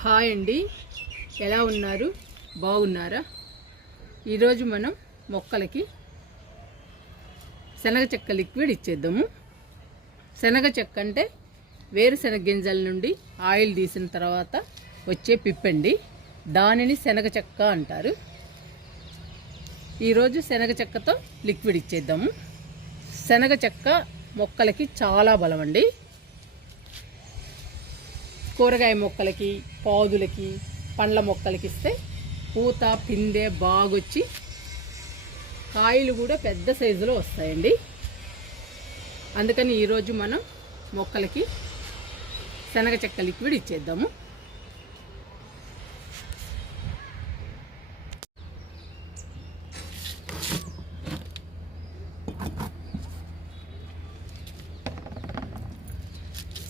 Hi అండి. ఎలా ఉన్నారు? బాగున్నారా? ఈరోజు మనం మొక్కలకి శనగ చెక్క లిక్విడ్ ఇచ్చేద్దాము. శనగ చెక్క అంటే వేరుశనగ గింజల నుండి ఆయిల్ తీసిన తర్వాత వచ్చే పిప్పండి. దానిని శనగ చెక్క అంటారు. ఈరోజు శనగ చెక్కతో లిక్విడ్ ఇచ్చేద్దాము. శనగ చెక్క మొక్కలకి చాలా బలం అండి కూరగాయ మొక్కలకి పాదులకి పండ్ల మొక్కలకి ఇస్తే పూత పిందె బాగొచ్చి కాయలు కూడా పెద్ద సైజులో వస్తాయండి. అందుకని ఈరోజు మనం మొక్కలకి శనగ చెక్క లిక్విడ్ ఇచ్చేద్దాము.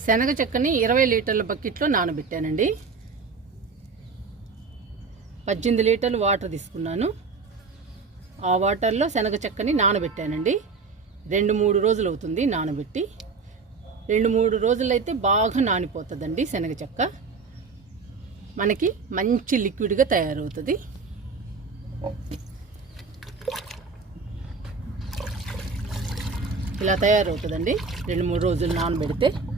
శనగ చెక్కని ఇరవై లీటర్ల బకెట్లో నానబెట్టానండి. పద్దెనిమిది లీటర్లు వాటర్ తీసుకున్నాను. ఆ వాటర్లో శనగ చెక్కని నానబెట్టానండి. రెండు మూడు రోజులు అవుతుంది నానబెట్టి. రెండు మూడు రోజులైతే బాగా నానిపోతుందండి శనగ చెక్క. మనకి మంచి లిక్విడ్గా తయారవుతుంది. ఇలా తయారవుతుందండి. రెండు మూడు రోజులు నానబెడితే.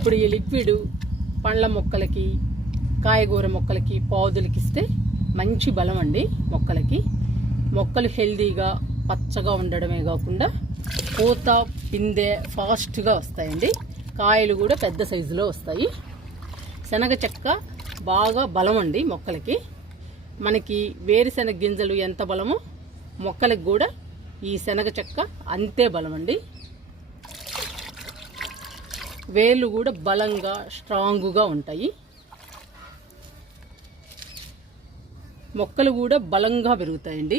ఇప్పుడు ఈ లిక్విడ్ పండ్ల మొక్కలకి కాయగూర మొక్కలకి పాదులకి ఇస్తే మంచి బలం అండి మొక్కలకి. మొక్కలు హెల్దీగా పచ్చగా ఉండడమే కాకుండా పూత పిందె ఫాస్ట్గా వస్తాయండి. కాయలు కూడా పెద్ద సైజులో వస్తాయి. శనగ చెక్క బాగా బలం అండి మొక్కలకి. మనకి వేరుశనగ గింజలు ఎంత బలమో మొక్కలకు కూడా ఈ శనగ చెక్క అంతే బలం అండి. వేలు కూడా బలంగా స్ట్రాంగుగా ఉంటాయి. మొక్కలు కూడా బలంగా పెరుగుతాయండి.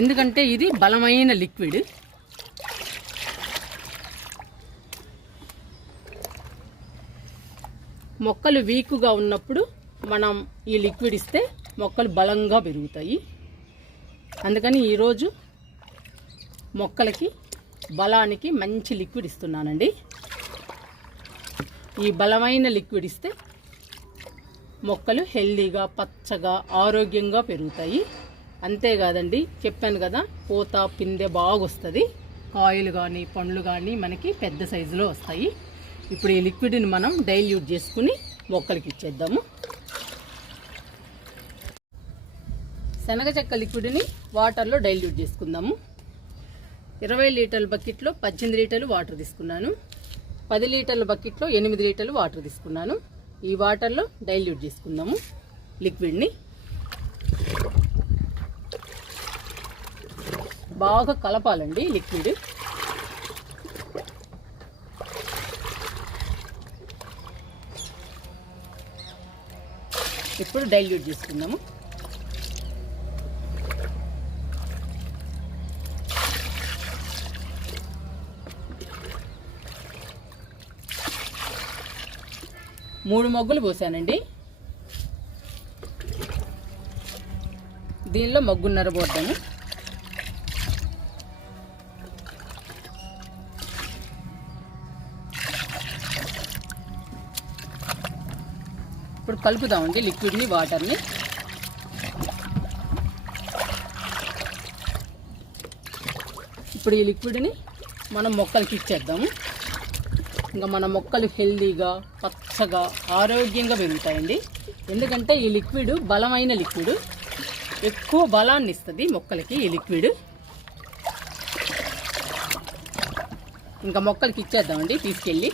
ఎందుకంటే ఇది బలమైన లిక్విడ్. మొక్కలు వీక్గా ఉన్నప్పుడు మనం ఈ లిక్విడ్ ఇస్తే మొక్కలు బలంగా పెరుగుతాయి. అందుకని ఈరోజు మొక్కలకి బలానికి మంచి లిక్విడ్ ఇస్తున్నానండి. ఈ బలమైన లిక్విడ్ ఇస్తే మొక్కలు హెల్దీగా పచ్చగా ఆరోగ్యంగా పెరుగుతాయి. అంతేకాదండి చెప్పాను కదా పూత పిందె బాగా వస్తుంది కాయలు కానీ పండ్లు కానీ మనకి పెద్ద సైజులో వస్తాయి. ఇప్పుడు ఈ లిక్విడ్ని మనం డైల్యూట్ చేసుకుని మొక్కలకి ఇచ్చేద్దాము. శనగ చెక్క లిక్విడ్ని వాటర్లో డైల్యూట్ చేసుకుందాము. ఇరవై లీటర్ల బకెట్లో పద్దెనిమిది లీటర్లు వాటర్ తీసుకున్నాను. పది లీటర్ల బకెట్లో ఎనిమిది లీటర్లు వాటర్ తీసుకున్నాను. ఈ వాటర్లో డైల్యూట్ చేసుకుందాము. లిక్విడ్ని బాగా కలపాలండి లిక్విడ్. ఇప్పుడు డైల్యూట్ చేసుకుందాము. మూడు మొగ్గులు పోసానండి. దీనిలో మొగ్గున్నర పోద్దాము. ఇప్పుడు కలుపుదామండి లిక్విడ్ని వాటర్ని. ఇప్పుడు ఈ లిక్విడ్ని మనం మొక్కలకి ఇచ్చేద్దాము. ఇంకా మన మొక్కలు హెల్దీగా పచ్చగా ఆరోగ్యంగా పెరుగుతాయండి. ఎందుకంటే ఈ లిక్విడ్ బలమైన లిక్విడ్. ఎక్కువ బలాన్ని ఇస్తుంది మొక్కలకి ఈ లిక్విడ్. ఇంకా మొక్కలకి ఇచ్చేద్దామండి తీసుకెళ్ళి.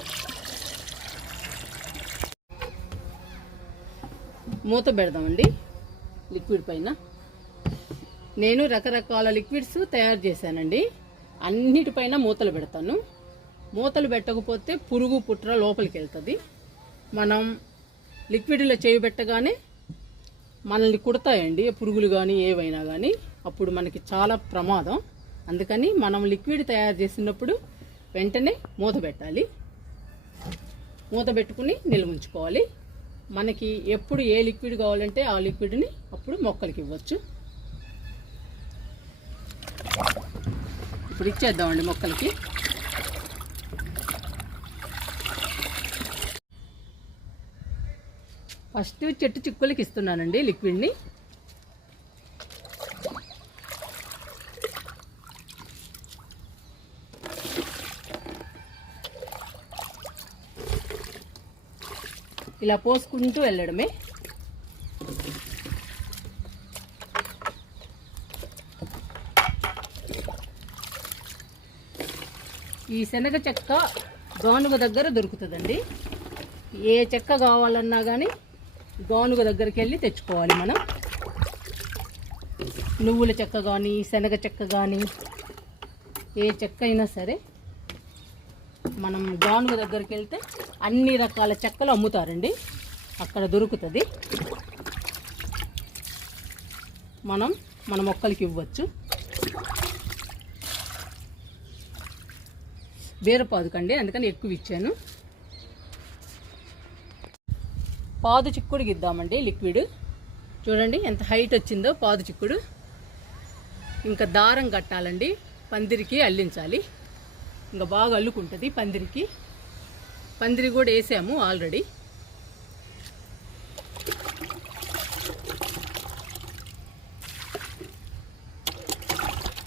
మూత పెడదామండి లిక్విడ్ పైన. నేను రకరకాల లిక్విడ్స్ తయారు చేశానండి. అన్నిటిపైన మూతలు పెడతాను. మూతలు పెట్టకపోతే పురుగు పుట్ర లోపలికి వెళ్తుంది మనం లిక్విడ్లో చేయబెట్టగానే మనల్ని కుడతాయండి. పురుగులు కానీ ఏవైనా కానీ అప్పుడు మనకి చాలా ప్రమాదం. అందుకని మనం లిక్విడ్ తయారు చేసినప్పుడు వెంటనే మూత పెట్టాలి. మూత పెట్టుకుని నిల్వ ఉంచుకోవాలి మనకి ఎప్పుడు ఏ లిక్విడ్ కావాలంటే ఆ లిక్విడ్ని అప్పుడు మొక్కలకి ఇవ్వచ్చు. ఇప్పుడు ఇచ్చేద్దామండి మొక్కలకి. ఫస్ట్ చెట్టు చిక్కులకి ఇస్తున్నానండి లిక్విడ్ని. ఇలా పోసుకుంటూ వెళ్ళడమే. ఈ శనగ చెక్క గానుగ దగ్గర దొరుకుతుందండి. ఏ చెక్క కావాలన్నా కానీ గానుగ దగ్గరికి వెళ్ళి తెచ్చుకోవాలి మనం. నువ్వుల చెక్క కానీ శనగ చెక్క కానీ ఏ చెక్క అయినా సరే మనం గానుగ దగ్గరికి వెళ్తే అన్ని రకాల చెక్కలు అమ్ముతారండి. అక్కడ దొరుకుతుంది. మనం మన మొక్కలకి ఇవ్వచ్చు. బీరపాదుకండి అందుకని ఎక్కువ ఇచ్చాను. పాదు చిక్కుడుకి ఇద్దామండి లిక్విడ్ చూడండి ఎంత హైట్ వచ్చిందో పాదు చిక్కుడు. ఇంకా దారం కట్టాలండి పందిరికి అల్లించాలి. ఇంకా బాగా అల్లుకుంటుంది పందిరికి. పందిరి కూడా వేసాము ఆల్రెడీ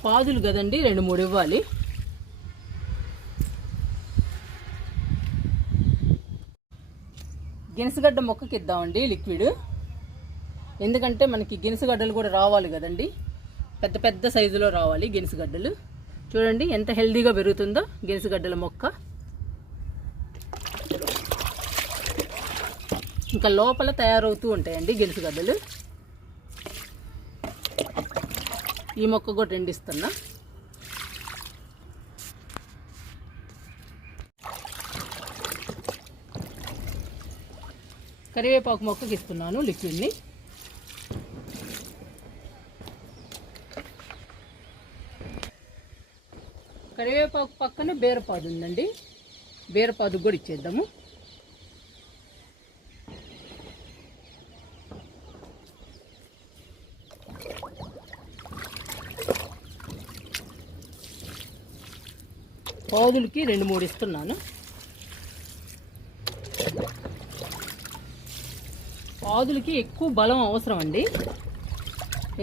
పాదులు కదండి రెండు మూడు ఇవ్వాలి. గినసగడ్డ మొక్కకి ఇద్దామండి లిక్విడ్. ఎందుకంటే మనకి గినసగడ్డలు కూడా రావాలి కదండి. పెద్ద పెద్ద సైజులో రావాలి గినసగడ్డలు. చూడండి ఎంత హెల్దీగా పెరుగుతుందో గినసగడ్డల మొక్క. ఇంకా లోపల తయారవుతూ ఉంటాయండి గినసగడ్డలు. ఈ మొక్క కూడా రెండిస్తున్నా. కరివేపాకు మొక్కకి ఇస్తున్నాను లిక్విడ్ని. కరివేపాకు పక్కన బీరపాదు ఉందండి. బీరపాదు కూడా ఇచ్చేద్దాము. పాదులకి రెండు మూడు ఇస్తున్నాను. పాదులకి ఎక్కువ బలం అవసరం అండి.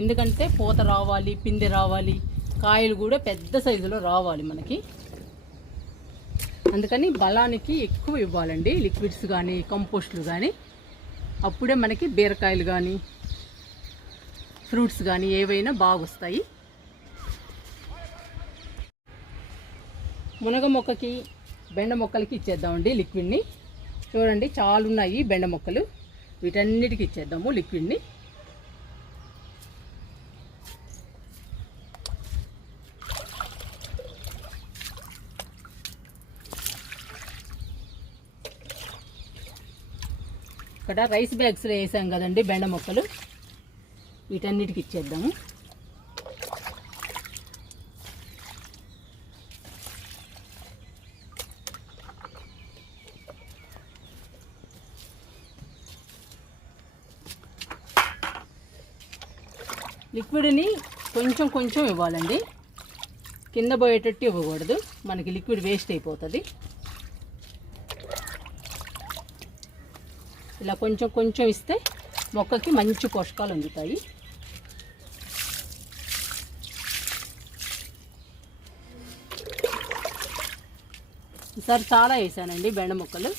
ఎందుకంటే పూత రావాలి పిందె రావాలి కాయలు కూడా పెద్ద సైజులో రావాలి మనకి. అందుకని బలానికి ఎక్కువ ఇవ్వాలండి లిక్విడ్స్ కానీ కంపోస్ట్లు కానీ అప్పుడే మనకి బీరకాయలు కానీ ఫ్రూట్స్ కానీ ఏవైనా బాగా వస్తాయి మునగ మొక్కకి బెండ మొక్కలకి ఇచ్చేద్దామండి లిక్విడ్ని. చూడండి చాలా ఉన్నాయి బెండ మొక్కలు. వీటన్నిటికి ఇచ్చేద్దాము లిక్విడ్ని. ఇక్కడ రైస్ బ్యాగ్స్లో వేసాం కదండి బెండ మొక్కలు. వీటన్నిటికి ఇచ్చేద్దాము. లిక్విడ్ని కొంచెం కొంచెం ఇవ్వాలండి. కింద పోయేటట్టు ఇవ్వకూడదు. మనకి లిక్విడ్ వేస్ట్ అయిపోతుంది. ఇలా కొంచెం కొంచెం ఇస్తే మొక్కకి మంచి పోషకాలు అందుతాయి. ఈసారి చాలా వేసానండి బెండ మొక్కలు.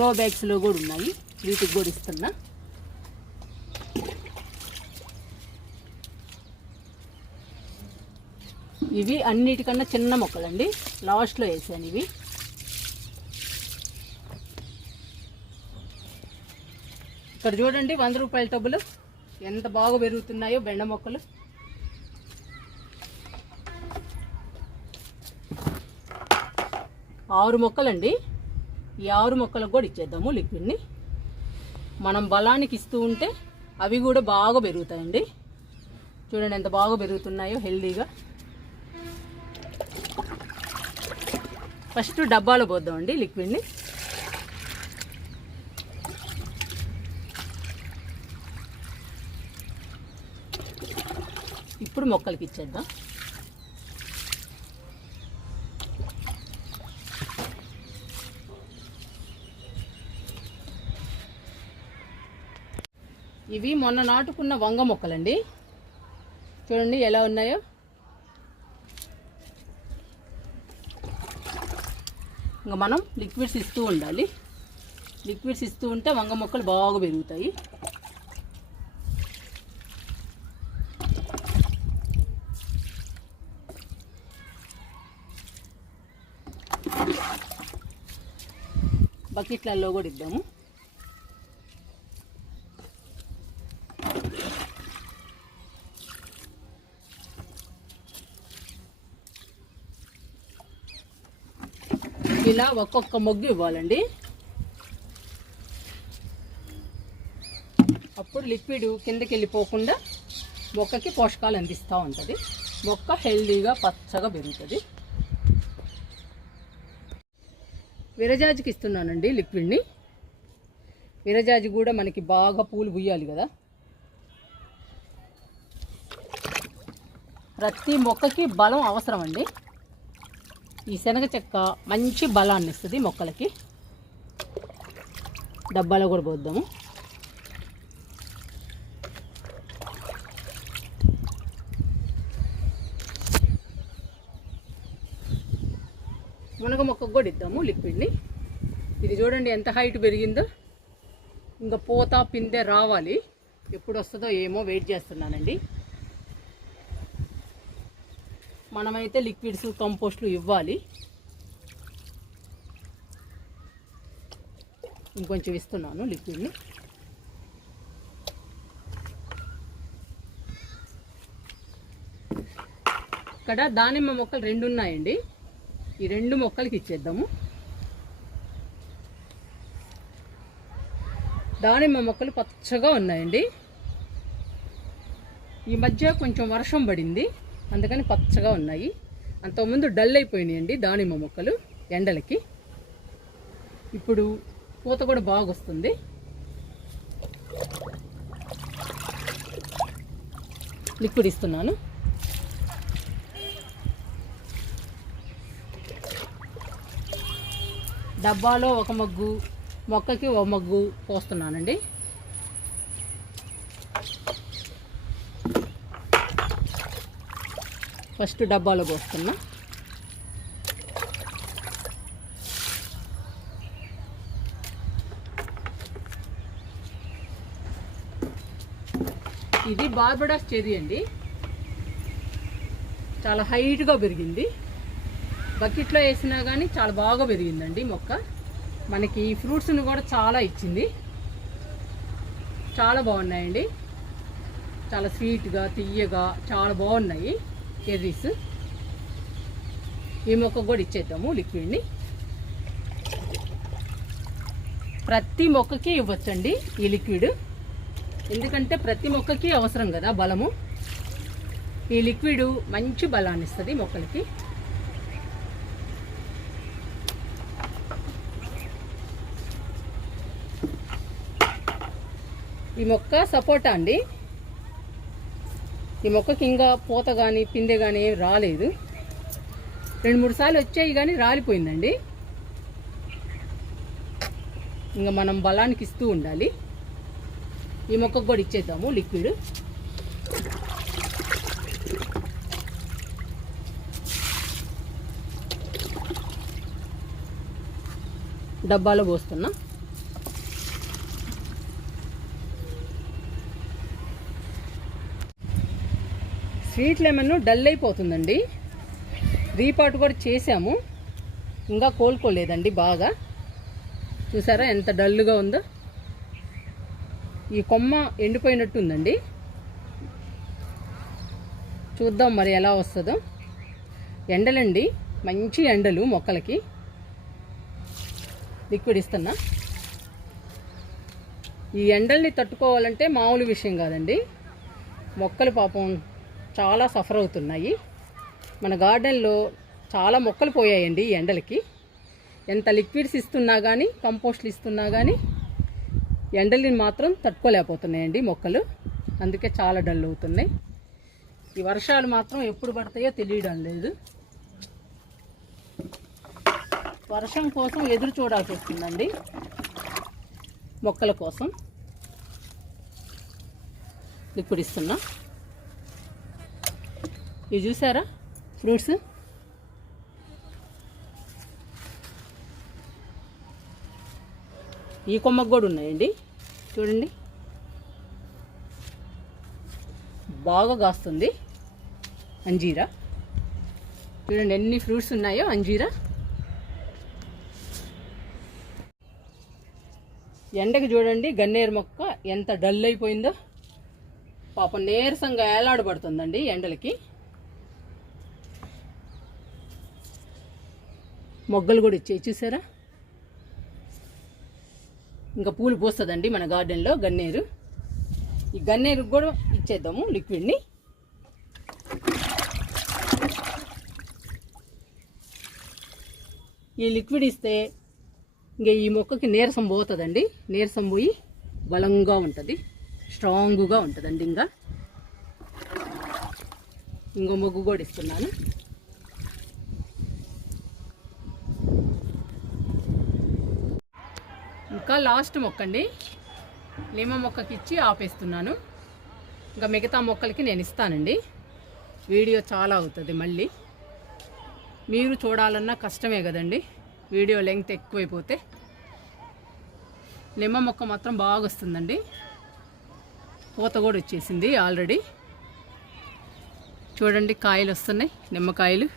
గ్రో బ్యాగ్స్లో కూడా ఉన్నాయి. వీటికి కూడా ఇస్తున్నా. ఇవి అన్నిటికన్నా చిన్న మొక్కలండి. లాస్ట్లో వేసాను ఇవి. ఇక్కడ చూడండి వంద రూపాయల టబ్బులు. ఎంత బాగా పెరుగుతున్నాయో బెండ మొక్కలు. ఆరు మొక్కలండి. ఈ ఆరు మొక్కలకు కూడా ఇచ్చేద్దాము లిక్విడ్ని. మనం బలానికి ఇస్తూ ఉంటే అవి కూడా బాగా పెరుగుతాయండి. చూడండి ఎంత బాగా పెరుగుతున్నాయో హెల్దీగా. ఫస్ట్ డబ్బాలో పోద్దామండి లిక్విడ్ని. ఇప్పుడు మొక్కలకి ఇచ్చేద్దాం. ఇవి మొన్న నాటుకున్న వంగ మొక్కలండి. చూడండి ఎలా ఉన్నాయో. ఇంకా మనం లిక్విడ్స్ ఇస్తూ ఉండాలి. లిక్విడ్స్ ఇస్తూ ఉంటే వంగ మొక్కలు బాగా పెరుగుతాయి. బకెట్లలో కూడా ఇద్దాము. ఇలా ఒక్కొక్క మొగ్గు ఇవ్వాలండి. అప్పుడు లిక్విడ్ కిందకి వెళ్ళిపోకుండా మొక్కకి పోషకాలు అందిస్తూ ఉంటుంది. మొక్క హెల్దీగా పచ్చగా పెరుగుతుంది. విరజాజికి ఇస్తున్నానండి లిక్విడ్ని. విరజాజి కూడా మనకి బాగా పూలు పుయ్యాలి కదా. ప్రతి మొక్కకి బలం అవసరం అండి. ఈ శనగ చెక్క మంచి బలాన్ని ఇస్తుంది మొక్కలకి. డబ్బాలో కూడా పోద్దాము. మునగ మొక్కకు కూడా ఇద్దాము లిక్విడ్ని. ఇది చూడండి ఎంత హైట్ పెరిగిందో. ఇంకా పూత పిందె రావాలి. ఎప్పుడు వస్తుందో ఏమో వెయిట్ చేస్తున్నానండి. మనమైతే లిక్విడ్స్ కంపోస్ట్లు ఇవ్వాలి. ఇంకొంచెం ఇస్తున్నాను లిక్విడ్ని. ఇక్కడ దానిమ్మ మొక్కలు రెండు ఉన్నాయండి. ఈ రెండు మొక్కలకి ఇచ్చేద్దాము. దానిమ్మ మొక్కలు పచ్చగా ఉన్నాయండి. ఈ మధ్య కొంచెం వర్షం పడింది. అందుకని పచ్చగా ఉన్నాయి. అంతకుముందు డల్ అయిపోయినాయండి దానిమ్మ మొక్కలు ఎండలకి. ఇప్పుడు పూత కూడా బాగా వస్తుంది లిక్విడ్ ఇస్తున్నాను. డబ్బాలో ఒక మగ్గు మొక్కకి ఒక మగ్గు పోస్తున్నానండి. ఫస్ట్ డబ్బాలో పోస్తున్నా. ఇది బార్బడాస్ చెర్రీ అండి. చాలా హైట్గా పెరిగింది. బకెట్లో వేసినా కానీ చాలా బాగా పెరిగిందండి మొక్క. మనకి ఈ ఫ్రూట్స్ని కూడా చాలా ఇచ్చింది. చాలా బాగున్నాయండి. చాలా స్వీట్గా తీయగా చాలా బాగున్నాయి. ఎర్రీస్ ఈ మొక్క కూడా ఇచ్చేద్దాము లిక్విడ్ని. ప్రతి మొక్కకి ఇవ్వచ్చండి ఈ లిక్విడ్. ఎందుకంటే ప్రతి మొక్కకి అవసరం కదా బలము. ఈ లిక్విడ్ మంచి బలాన్ని ఇస్తుంది మొక్కలకి. ఈ మొక్క సపోటా అండి. ఈ మొక్కకి ఇంకా పూత కానీ పిందె కానీ ఏం రాలేదు. రెండు మూడు సార్లు వచ్చాయి కానీ రాలిపోయిందండి. ఇంకా మనం బలానికి ఇస్తూ ఉండాలి. ఈ మొక్కకు కూడా ఇచ్చేద్దాము లిక్విడ్. డబ్బాలో పోస్తున్నా. స్వీట్ లెమన్ డల్ అయిపోతుందండి. రీపాటు కూడా చేసాము. ఇంకా కోలుకోలేదండి బాగా. చూసారా ఎంత డల్గా ఉందో? ఈ కొమ్మ ఎండిపోయినట్టు ఉందండి. చూద్దాం మరి ఎలా వస్తుందో. ఎండలండి. మంచి ఎండలు మొక్కలకి. లిక్విడ్ ఇస్తున్నా. ఈ ఎండల్ని తట్టుకోవాలంటే మామూలు విషయం కాదండి. మొక్కలు పాపం చాలా సఫర్ అవుతున్నాయి. మన గార్డెన్లో చాలా మొక్కలు పోయాయండి ఈ ఎండలకి. ఎంత లిక్విడ్స్ ఇస్తున్నా కానీ కంపోస్ట్లు ఇస్తున్నా కానీ ఎండల్ని మాత్రం తట్టుకోలేకపోతున్నాయండి మొక్కలు. అందుకే చాలా డల్ అవుతున్నాయి. ఈ వర్షాలు మాత్రం ఎప్పుడు పడతాయో తెలియడం లేదు. వర్షం కోసం ఎదురు చూడాల్సి వస్తుందండి మొక్కల కోసం. లిక్విడ్ ఇస్తున్నా. ఇవి చూసారా? ఫ్రూట్స్? ఈ కొమ్మకు కూడా ఉన్నాయండి. చూడండి. బాగా కాస్తుంది. అంజీరా. చూడండి ఎన్ని ఫ్రూట్స్ ఉన్నాయో అంజీరా. ఎండకి చూడండి గన్నేరు మొక్క ఎంత డల్ అయిపోయిందో. పాపం నీరసంగా ఏలాడబడుతుందండి ఎండలకి. మొగ్గలు కూడా ఇచ్చాయి. చూసారా? ఇంకా పూలు పూస్తుందండి మన గార్డెన్లో గన్నేరు. ఈ గన్నేరు కూడా ఇచ్చేద్దాము లిక్విడ్ని. ఈ లిక్విడ్ ఇస్తే ఇంకా ఈ మొక్కకి నీరసం పోతుందండి. నీరసం పోయి బలంగా ఉంటుంది. స్ట్రాంగ్గా ఉంటుందండి ఇంకా. ఇంకో మొగ్గు కూడా ఇస్తున్నాను. మొక్క లాస్ట్ మొక్క అండి నిమ్మ మొక్కకి ఇచ్చి ఆపేస్తున్నాను. ఇంకా మిగతా మొక్కలకి నేను ఇస్తానండి. వీడియో చాలా అవుతుంది మళ్ళీ. మీరు చూడాలన్నా కష్టమే కదండి. వీడియో లెంగ్త్ ఎక్కువైపోతే. నిమ్మ మొక్క మాత్రం బాగా వస్తుందండి. పూత కూడా వచ్చేసింది ఆల్రెడీ. చూడండి కాయలు వస్తున్నాయి నిమ్మకాయలు.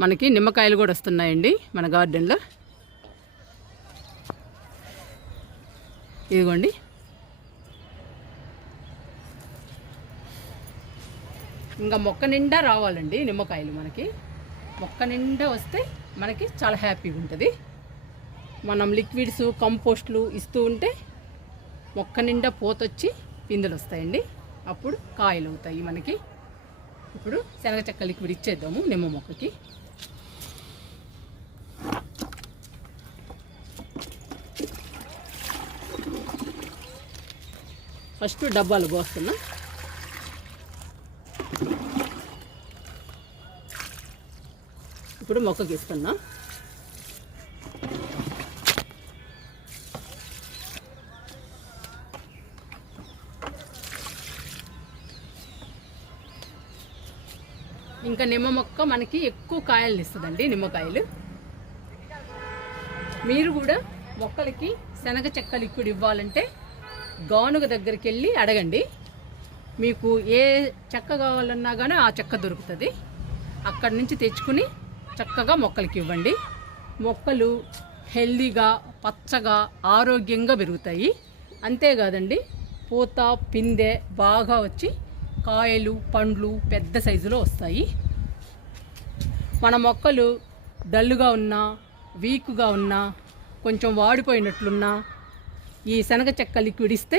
మనకి నిమ్మకాయలు కూడా వస్తున్నాయండి మన గార్డెన్లో. ఇదిగోండి. ఇంకా మొక్క నిండా రావాలండి నిమ్మకాయలు మనకి. మొక్క నిండా వస్తే మనకి చాలా హ్యాపీగా ఉంటుంది. మనం లిక్విడ్స్ కంపోస్ట్లు ఇస్తూ ఉంటే మొక్క నిండా పోతొచ్చి పిందెలు వస్తాయండి. అప్పుడు కాయలు అవుతాయి మనకి. ఇప్పుడు శనగ చెక్క లిక్విడ్ ఇచ్చేద్దాము నిమ్మ మొక్కకి. ఫస్ట్ డబ్బాలు పోస్తున్నా. ఇప్పుడు మొక్కకి ఇస్తున్నా ఇంకా నిమ్మ మొక్క మనకి ఎక్కువ కాయలు ఇస్తుందండి నిమ్మకాయలు. మీరు కూడా మొక్కలకి శనగ చెక్క లిక్విడ్ ఇవ్వాలంటే గానుగ దగ్గరికి వెళ్ళి అడగండి. మీకు ఏ చెక్క కావాలన్నా కానీ ఆ చెక్క దొరుకుతుంది. అక్కడి నుంచి తెచ్చుకుని చక్కగా మొక్కలకి ఇవ్వండి. మొక్కలు హెల్దీగా పచ్చగా ఆరోగ్యంగా పెరుగుతాయి. అంతేకాదండి పూత పిందె బాగా వచ్చి కాయలు పండ్లు పెద్ద సైజులో వస్తాయి. మన మొక్కలు డల్లుగా ఉన్నా వీక్గా ఉన్నా కొంచెం వాడిపోయినట్లున్నా ఈ శనగ చెక్క లిక్విడ్ ఇస్తే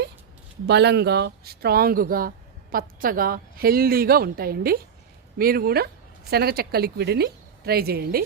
బలంగా స్ట్రాంగ్గా పచ్చగా హెల్దీగా ఉంటాయండి. మీరు కూడా శనగ చెక్క లిక్విడ్ని ట్రై చేయండి.